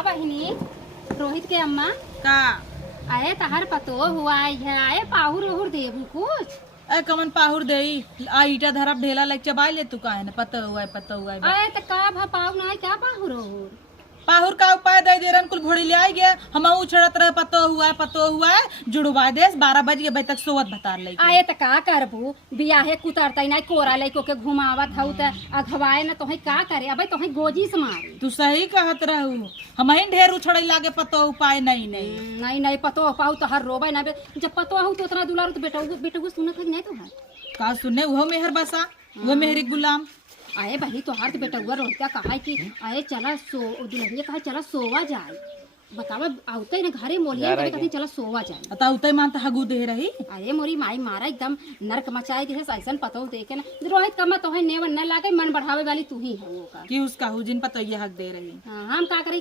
हाँ बहिनी, रोहित के अम्मा का आए तहर पतो हुआ है आए पाहुर ओहुर देबू कुछ ए कमन पाहुर देई आ ईटा धरब ढेला लग चबाई ले तू काहे न पता हुआ है आए त का भा पाहु ना क्या पाहुर ओहुर पाहुर का उपाय दे दे रन कुल भोड़ी ले आई गया हम उछड़त रहे पतो हुआ है जुड़वा देस 12 बज गए तक सोवत बता ले आए त का करबू बियाहे कुतरतै ना कोरा लइको के घुमावत हउ त अघवाए न तोहे का करे अबे तोहे गोजी से मारी तू सही कहत रहू हम ही ढेर उछड़ई लागे पतो उपाय नहीं नहीं पतो पाहु तो हर रोबे ना जब पतो हउ तो उतना दुलार तो बेटू सुनत है नहीं तो है का सुने वो मेहर बसा वो मेहरी गुलाम आए बहनी तो हार बेटा हुआ रोहित कहा कि आए चला दुल्हनिया कहा चला सोवा जाए बतावा आउते न घरे मोलिया कहती चला सोवा जाए बताउते मान त हगू दे रही अरे मोरी माई मारा एकदम नरक मचाए दे ऐसा पतो देखे ना रोहित कमा तो है नेवन न लागे मन बढ़ावे वाली तू ही है वो का कि उसका जिन पतो ये हक दे रही हाँ हम का करे